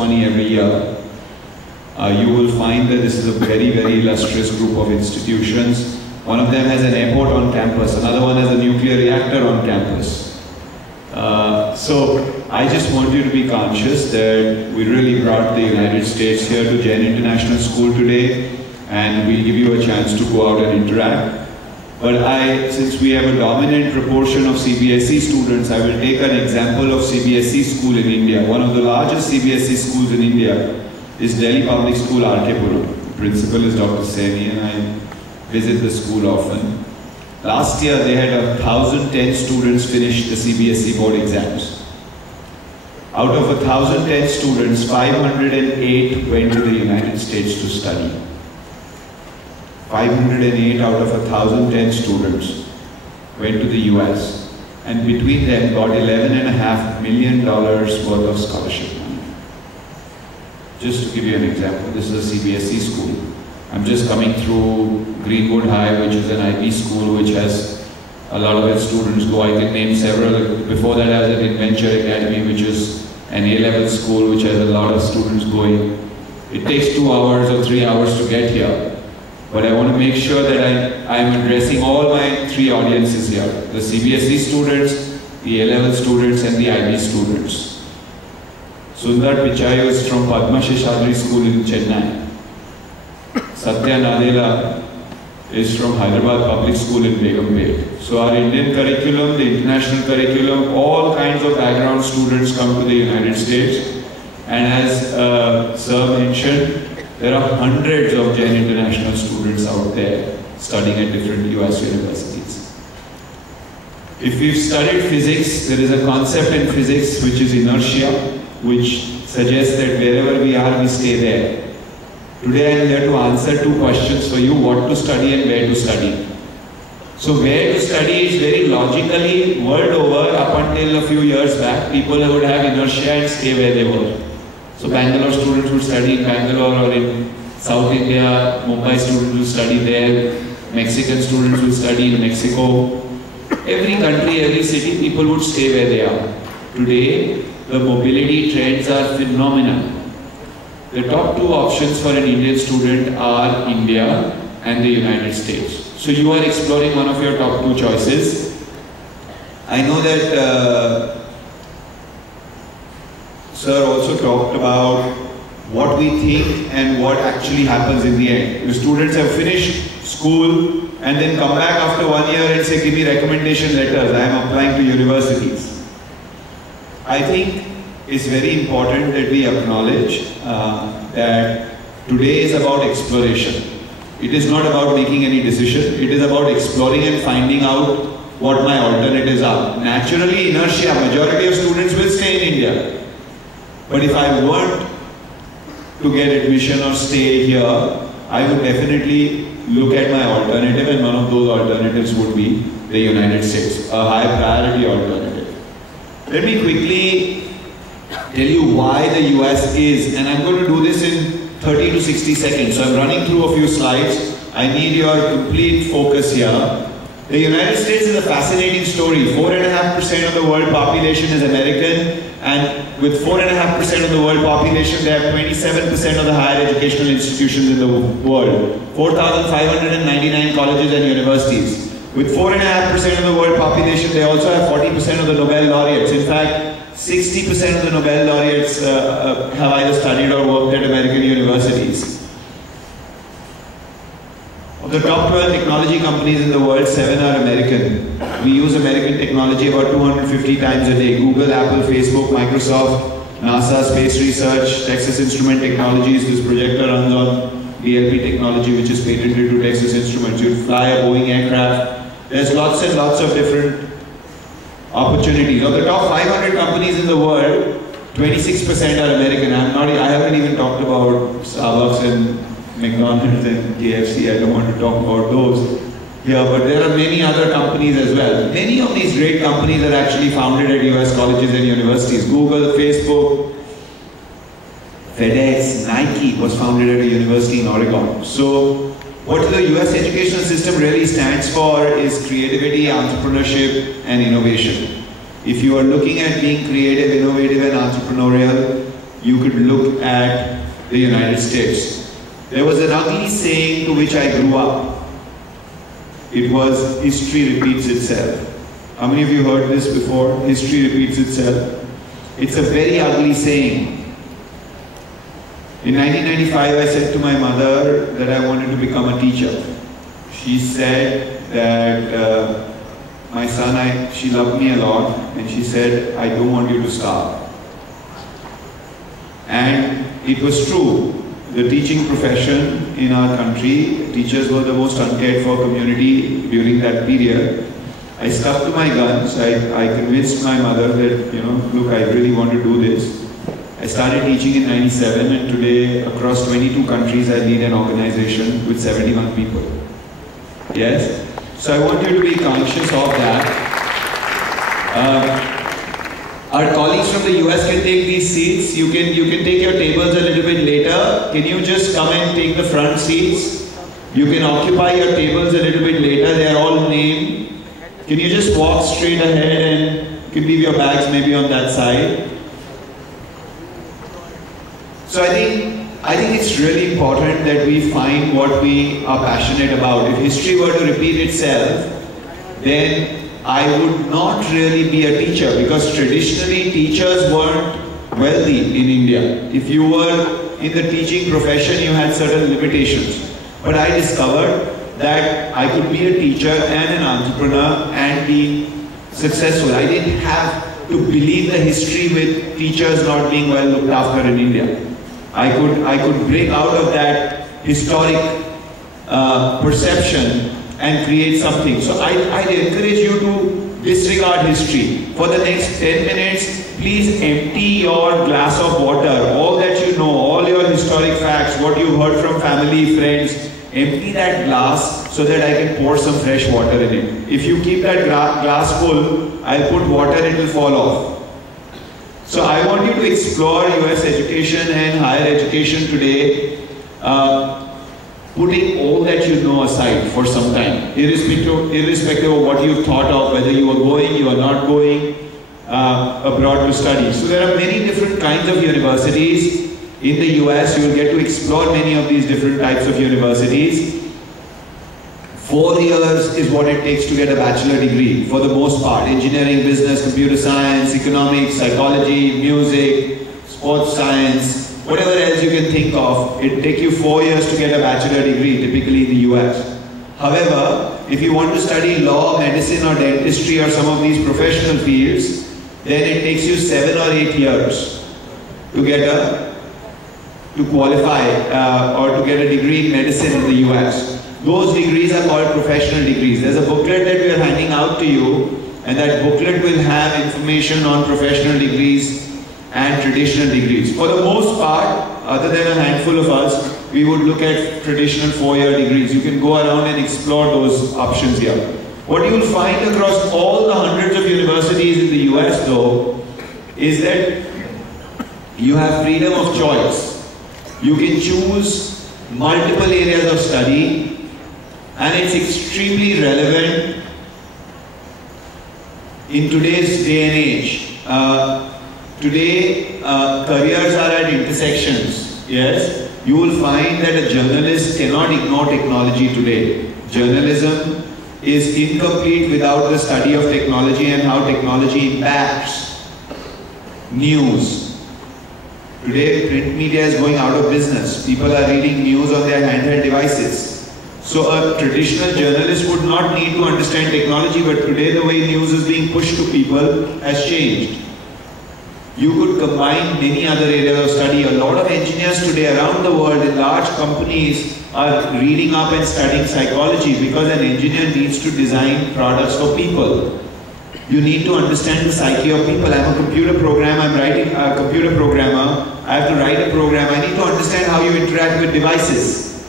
money every year. You will find that this is a very, very illustrious group of institutions. One of them has an airport on campus, another one has a nuclear reactor on campus. So I just want you to be conscious that we really brought the United States here to JIRS International School today, and we'll give you a chance to go out and interact. But since we have a dominant proportion of CBSE students, I will take an example of CBSE school in India. One of the largest CBSE schools in India is Delhi Public School, R.K. Puram. The principal is Dr. Saini, and I visit the school often. Last year, they had 1,010 students finish the CBSE board exams. Out of 1,010 students, 508 went to the United States to study. 508 out of 1,010 students went to the US, and between them got $11.5 million worth of scholarship money. Just to give you an example, this is a CBSE school. I'm just coming through Greenwood High, which is an IB school which has a lot of its students go. I can name several. Before that, I was at Adventure Academy, which is an A-level school which has a lot of students going. It takes 2 hours or 3 hours to get here. But I want to make sure that I'm addressing all my 3 audiences here. The CBSE students, the A-level students, and the IB students. Sundar Pichayu is from Padma Sheshadri School in Chennai. Satya Nadella is from Hyderabad Public School in Begumpet. So our Indian curriculum, the international curriculum, all kinds of background students come to the United States. And as Sir mentioned, there are hundreds of JIRS International students out there studying at different US universities. If we've studied physics, there is a concept in physics which is inertia, which suggests that wherever we are, we stay there. Today I am here to answer 2 questions for you: what to study and where to study. So where to study is very logically, world over, up until a few years back, people would have inertia and stay where they were. So Bangalore students would study in Bangalore, or in South India, Mumbai students would study there, Mexican students would study in Mexico. Every country, every city, people would stay where they are. Today, the mobility trends are phenomenal. The top 2 options for an Indian student are India and the United States. So you are exploring one of your top 2 choices. I know that Sir also talked about what we think and what actually happens in the end. The students have finished school and then come back after 1 year and say, give me recommendation letters, I am applying to universities. I think it's very important that we acknowledge that today is about exploration. It is not about making any decision, it is about exploring and finding out what my alternatives are. Naturally, inertia, majority of students will stay in India. But if I want to get admission or stay here, I would definitely look at my alternative, and one of those alternatives would be the United States, a high priority alternative. Let me quickly tell you why the US is, and I'm going to do this in 30 to 60 seconds. So I'm running through a few slides. I need your complete focus here. The United States is a fascinating story. 4.5% of the world population is American, and with 4.5% of the world population, they have 27% of the higher educational institutions in the world. 4,599 colleges and universities. With 4.5% of the world population, they also have 40% of the Nobel laureates. In fact, 60% of the Nobel laureates have either studied or worked at American universities. Of the top 12 technology companies in the world, 7 are American. We use American technology about 250 times a day. Google, Apple, Facebook, Microsoft, NASA, Space Research, Texas Instrument Technologies. This projector runs on DLP technology, which is patented to Texas Instruments. You fly a Boeing aircraft. There's lots and lots of different opportunities. Of the top 500 companies in the world, 26% are American. I haven't even talked about Starbucks and McDonald's and KFC. I don't want to talk about those here, but there are many other companies as well. Many of these great companies are actually founded at US colleges and universities. Google, Facebook, FedEx, Nike was founded at a university in Oregon. So what the US educational system really stands for is creativity, entrepreneurship, and innovation. If you are looking at being creative, innovative, and entrepreneurial, you could look at the United States. There was an ugly saying to which I grew up. It was, history repeats itself. How many of you heard this before? History repeats itself. It's a very ugly saying. In 1995, I said to my mother that I wanted to become a teacher. She said that my son, she loved me a lot, and she said, I don't want you to starve. And it was true. The teaching profession in our country, teachers were the most uncared for community during that period. I stuck to my guns. I convinced my mother that, look, I really want to do this. I started teaching in '97, and today across 22 countries I lead an organization with 71 people. Yes? So I want you to be conscious of that. Our colleagues from the US can take these seats. You can take your tables a little bit later. Can you just come and take the front seats? You can occupy your tables a little bit later. They are all named. Can you just walk straight ahead, and you can leave your bags maybe on that side. So I think it's really important that we find what we are passionate about. If history were to repeat itself, then I would not really be a teacher, because traditionally teachers weren't wealthy in India. If you were in the teaching profession, you had certain limitations. But I discovered that I could be a teacher and an entrepreneur and be successful. I didn't have to believe the history with teachers not being well looked after in India. I could break out of that historic perception and create something. So I'd encourage you to disregard history. For the next 10 minutes, please empty your glass of water, all that you know, all your historic facts, what you heard from family, friends. Empty that glass so that I can pour some fresh water in it. If you keep that glass full, I'll put water, it will fall off. So I want you to explore US education and higher education today, putting all that you know aside for some time, irrespective of what you've thought of, whether you are going, you are not going abroad to study. So there are many different kinds of universities. In the US, you will get to explore many of these different types of universities. 4 years is what it takes to get a bachelor degree, for the most part. Engineering, business, computer science, economics, psychology, music, sports science, whatever else you can think of. It takes you 4 years to get a bachelor degree, typically in the US. However, if you want to study law, medicine, or dentistry, or some of these professional fields, then it takes you 7 or 8 years to qualify or to get a degree in medicine in the US. Those degrees are called professional degrees. There's a booklet that we are handing out to you, and that booklet will have information on professional degrees and traditional degrees. For the most part, other than a handful of us, we would look at traditional 4-year degrees. You can go around and explore those options here. What you will find across all the hundreds of universities in the US though, is that you have freedom of choice. You can choose multiple areas of study, and it's extremely relevant in today's day and age. Today, careers are at intersections. Yes, you will find that a journalist cannot ignore technology today. Journalism is incomplete without the study of technology and how technology impacts news. Today, print media is going out of business. People are reading news on their handheld devices. So a traditional journalist would not need to understand technology, but today the way news is being pushed to people has changed. You could combine many other areas of study. A lot of engineers today around the world in large companies are reading up and studying psychology, because an engineer needs to design products for people. You need to understand the psyche of people. I'm a computer programmer, I'm writing a computer programmer. I have to write a program. I need to understand how you interact with devices.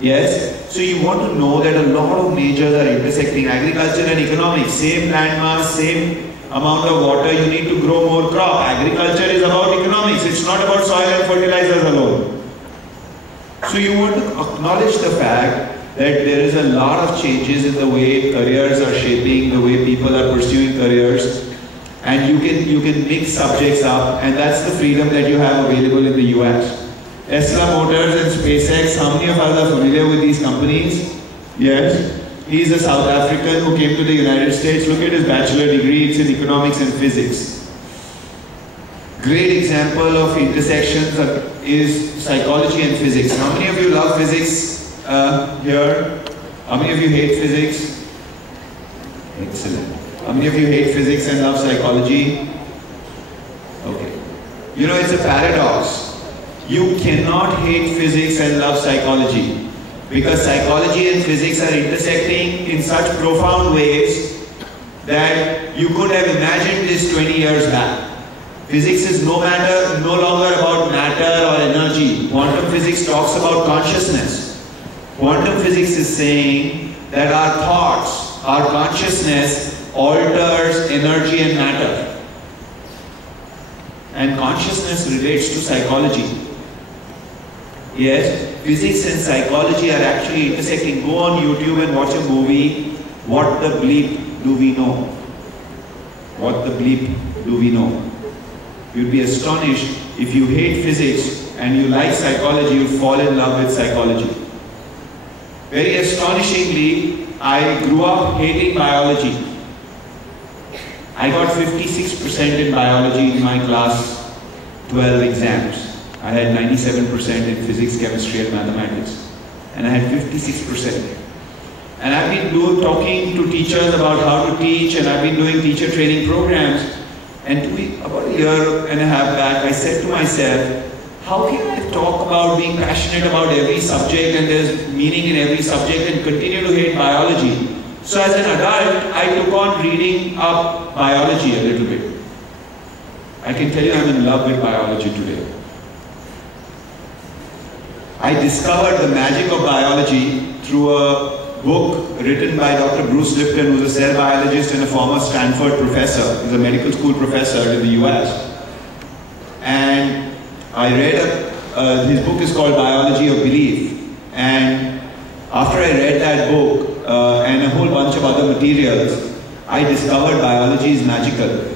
Yes? So you want to know that a lot of majors are intersecting. Agriculture and economics, same land mass, same amount of water, you need to grow more crop. Agriculture is about economics. It's not about soil and fertilizers alone. So you want to acknowledge the fact that there is a lot of changes in the way careers are shaping, the way people are pursuing careers. And you can mix subjects up, and that's the freedom that you have available in the US. Tesla Motors and SpaceX, how many of us are familiar with these companies? Yes. He's a South African who came to the United States. Look at his bachelor degree, it's in economics and physics. Great example of intersections is psychology and physics. How many of you love physics here? How many of you hate physics? Excellent. How many of you hate physics and love psychology? Okay. You know, it's a paradox. You cannot hate physics and love psychology, because psychology and physics are intersecting in such profound ways that you could have imagined this 20 years back. Physics is no longer about matter or energy. Quantum physics talks about consciousness. Quantum physics is saying that our thoughts, our consciousness alters energy and matter. And consciousness relates to psychology. Yes, physics and psychology are actually intersecting. Go on YouTube and watch a movie. What the bleep do we know? What the bleep do we know? You'd be astonished if you hate physics and you like psychology, you fall in love with psychology. Very astonishingly, I grew up hating biology. I got 56% in biology in my class 12 exams. I had 97% in physics, chemistry and mathematics. And I had 56%. And I've been talking to teachers about how to teach, and I've been doing teacher training programs. And about a year and a half back, I said to myself, how can I talk about being passionate about every subject and there's meaning in every subject and continue to hate biology? So as an adult, I took on reading up biology a little bit. I can tell you I'm in love with biology today. I discovered the magic of biology through a book written by Dr. Bruce Lipton, who's a cell biologist and a former Stanford professor. He's a medical school professor in the US. And I read, his book is called Biology of Belief. And after I read that book and a whole bunch of other materials, I discovered biology is magical.